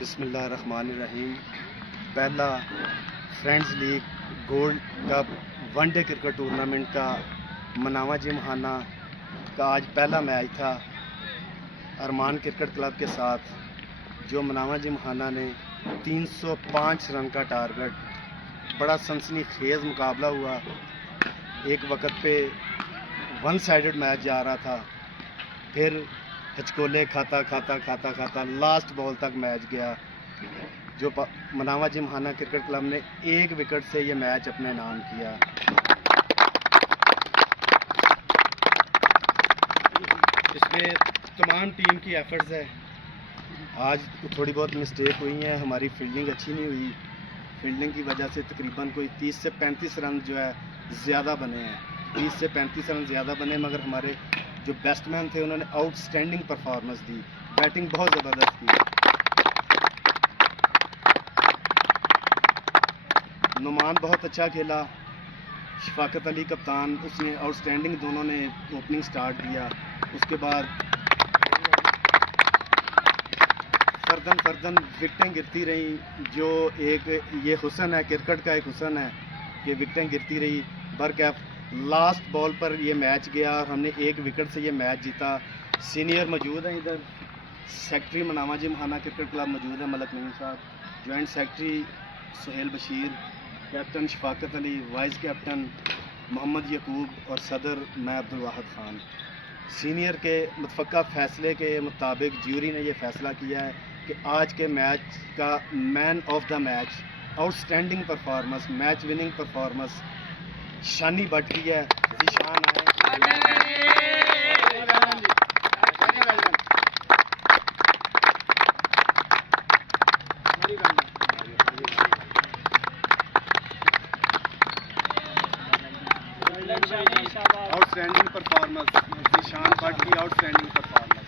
बिस्मिल्लाहिर्रहमानिर्रहीम। पहला friends league gold cup one day cricket tournament का मनावा जिमखाना का आज पहला मैच था अरमान क्रिकेट क्लब के साथ, जो मनावा जिमखाना ने 305 रन का टारगेट, बड़ा सनसनीखेज मुकाबला हुआ। एक वक्त पे वन साइडेड मैच जा रहा था, फिर हचकोले खाता लास्ट बॉल तक मैच गया, जो मनावा जिमखाना क्रिकेट क्लब ने एक विकेट से ये मैच अपने नाम किया। इसमें तमाम टीम की एफर्ट्स है। आज थोड़ी बहुत मिस्टेक हुई हैं, हमारी फील्डिंग अच्छी नहीं हुई। फील्डिंग की वजह से तकरीबन कोई 30 से 35 रन जो है ज़्यादा बने हैं, 30 से 35 रन ज़्यादा बने, मगर हमारे जो बैट्समैन थे उन्होंने आउटस्टैंडिंग परफॉर्मेंस दी, बैटिंग बहुत ज़बरदस्त की। नुमान बहुत अच्छा खेला, शफाकत अली कप्तान, उसने आउटस्टैंडिंग, दोनों ने ओपनिंग स्टार्ट दिया। उसके बाद फर्दन विकटें गिरती रहीं, जो एक ये हुस्न है क्रिकेट का, एक हुस्न है कि विकटें गिरती रही। बरकैफ लास्ट बॉल पर ये मैच गया और हमने एक विकेट से ये मैच जीता। सीनियर मौजूद हैं इधर, सेक्रेटरी मनावा जिमखाना क्रिकेट क्लब मौजूद है मलक नईम साहब, joint secretary Suhail Bashir, captain Shafaqat Ali, vice captain Mohammad Yakub और सदर मैं अब्दुल वाहिद खान। सीनियर के मुतफ़क्का फ़ैसले के मुताबिक ज्यूरी ने यह फ़ैसला किया है कि आज के मैच का man of the match, outstanding performance, match winning performance Shani Bhatt की है। जीशान आउटस्टैंडिंग परफॉर्मेंस, जीशान भट्ट की आउटस्टैंडिंग परफॉर्मेंस।